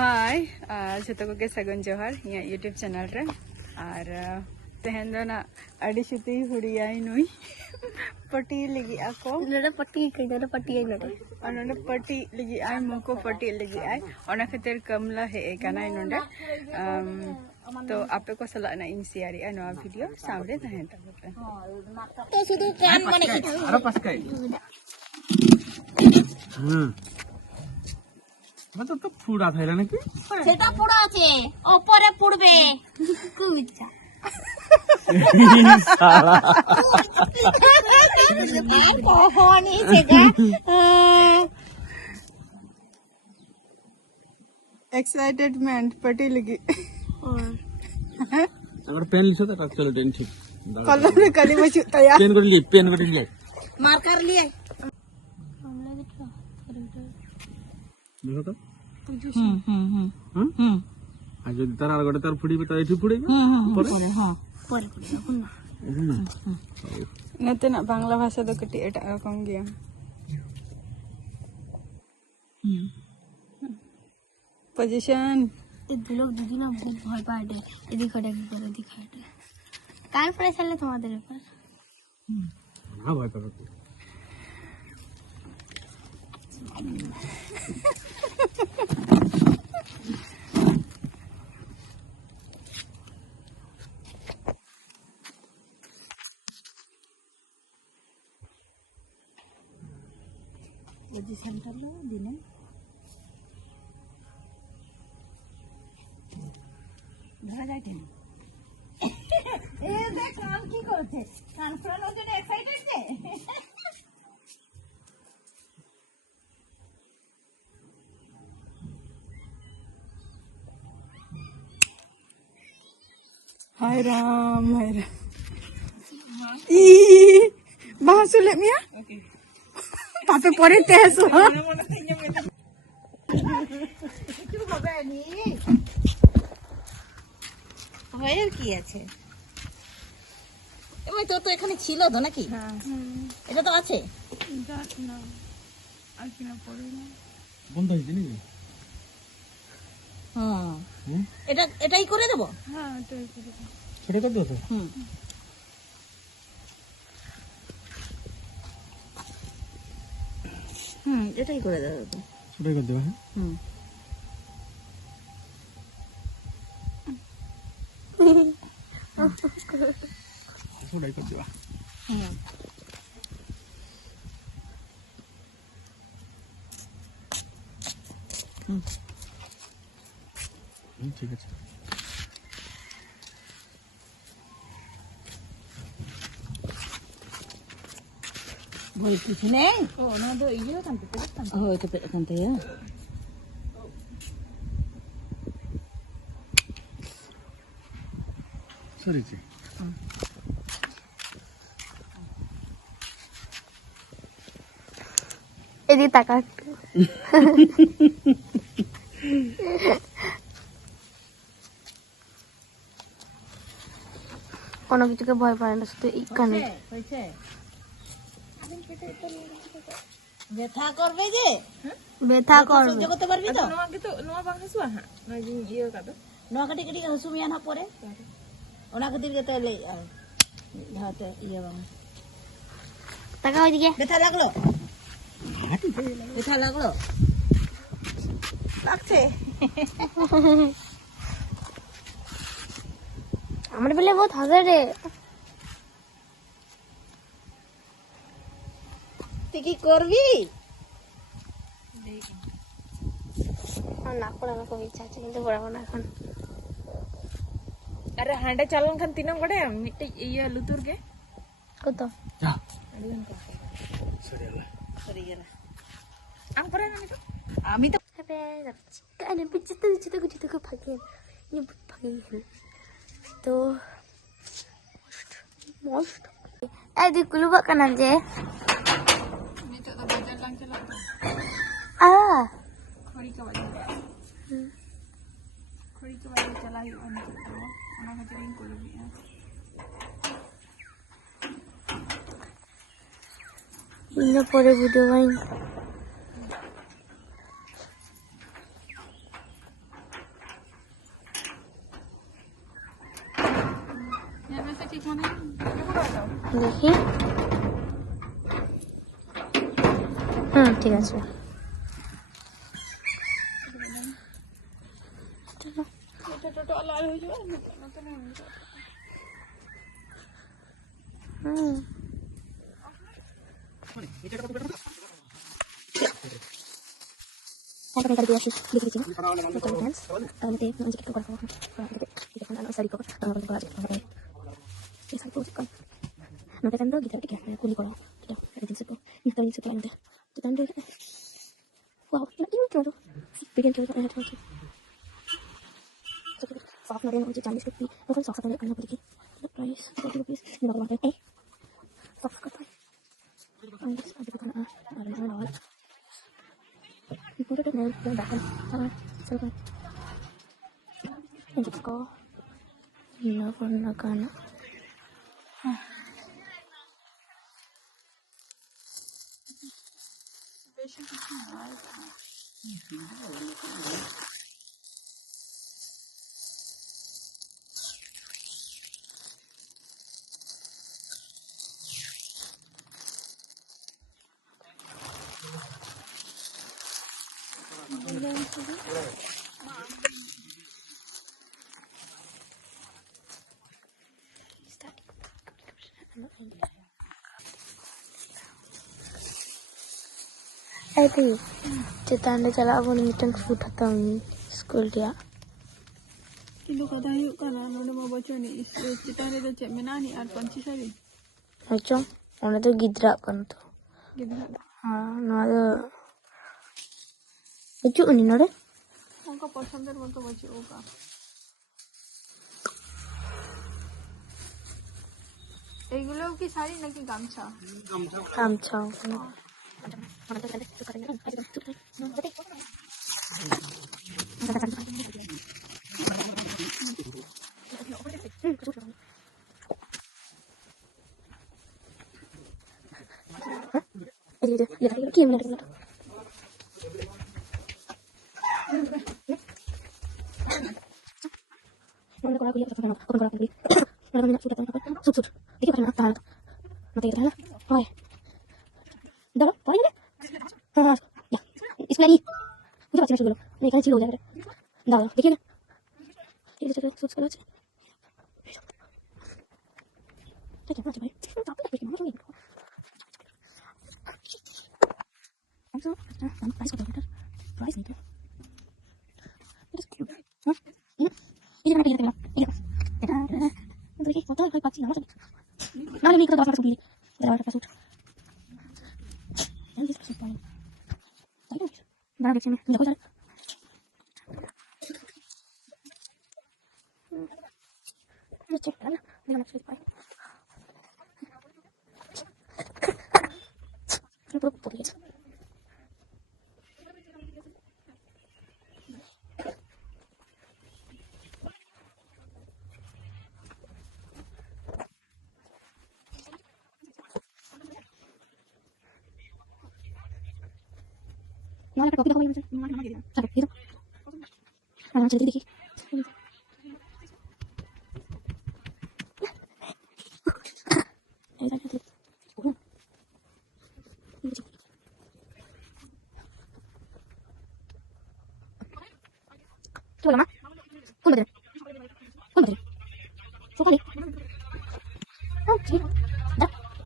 हाय जतो को के सगुन जोहार इया यूट्यूब चैनल रे और तेहन दो ना अड़ी सुती हुड़ियाई नुई पटी लगी आको नडे पट्टी कई नडे पट्टी आई नडे और नडे पटी लगी आई मुको पटी लगी आई ओना खातिर कमला हे काना नडे तो आपे को सला ना इन शेयर या नवा वीडियो सामने तहेन तबे तो शुधु कान माने आरो पासकाई मतलब तो ফুড়া থাইলা নাকি সেটা পুরো আছে উপরে পুড়বে খুব ইচ্ছা শালা কহনি সেগা एक्साइटेडमेंट पटी लगी अगर पेन लिसो तो चलो टेन ठीक कलर में कली बचू तैयार पेन कर लिए मार्कर लिए देखो तो आज যদি তার আর গটে তার ফুড়িবে তো এটি ফুড়িবে পরে পরে नते ना बांग्ला भाषा दो कटी एटा कम गया पोजीशन এই দুলোক দুদি না খুব ভয় পায় রে এদিক ওটা কি করে দেখায় রে কান পড়ে চলে তোমাদের উপর না ভয় পাবে पोजीशन कर लो दिने ধরা যায় কেন এ দেখ কান কি করছে কান ফোড়ানোর জন্য এক্সাইটেড যে हाय राम ई बाहर ले मिया पापे पड़े तेसो কিছু হবে নি ভয়ের কি আছে এমন তো এখানে ছিল তো নাকি हां এটা তো আছে जात ना आकिना पड़े ना বন্ধ হইছে নি হ্যাঁ এটাই করে দেব हां तो ছোট করে দাও তো এটাই করে দেব ছোট করে দেবা হ্যাঁ ছোটাই করে দেবা ঠিক আছে ভয় কিছু নেই ओ ना दो इयो कांते पे ও এটা এখান থেকে সরিছি এদিকে তাকা কোনো কিছুকে ভয় পায় না শুধু এই কানে ব্যথা করবে যে ব্যথা করবে সহ্য করতে পারবি তো नोआ के तो नोआ बांगे सुआ हां ना जी इयो का तो নয়া কাটি কাটি সুমিয়া না পরে ওনা খাতির কে তাইলে হাতে ইয়া বাবা টাকা ওইদিকে ব্যথা লাগলো ব্যথা লাগলো লাগছে আমার বেলে বহুত হাসে রে তুই কি করবি না পড়া আমার খুব ইচ্ছা আছে কিন্তু পড়াবো না এখন अरे हांडे चालन खान तीनम गडे मिट्टी इयो लुतुर के কত যা अड़गन को সরিয়ালা সরি গেল आम करे ना तो আমি তো হবে যাচ্ছি কানে বিচিতে বিচিতে কিছু তো ভাগে ইয়ে ভাগে তো মস্ত এই দি কুলুবা কানাল যে नितो तो बाजार लांग चला आ खड़ी के बाजार चला ही ओना खातिर इन को भी ইন্না পরে ভিডিও বাই দেখি ঠিক আছে Soft na rin ang Chinese rupee. Mukhang soft na rin ang nabili. Price, 40 rupees. Hindi ba ito eh? Soft ka tayo. Ang gusto, sabi ko na alam na nawal. Ito ito na yung bakan. Sarap. Ang gusto ko. Never na gana. Ay, tayo. Cetanda chala ako ng mitang food hatang school dia. Kilo ka tayo ka na, ano naman baca ni, cita rin na cek menani, at panci sari. Macam, ona tu gidra kan tu. Gitu. Nah ada. Itu ni nade. Angka পছন্দের মতো বাঁচি ওকা এইগুলোও কি শাড়ি নাকি গামছা গামছা কি Coba lama. Kau betul. Kau betul. Suka ni. Oh,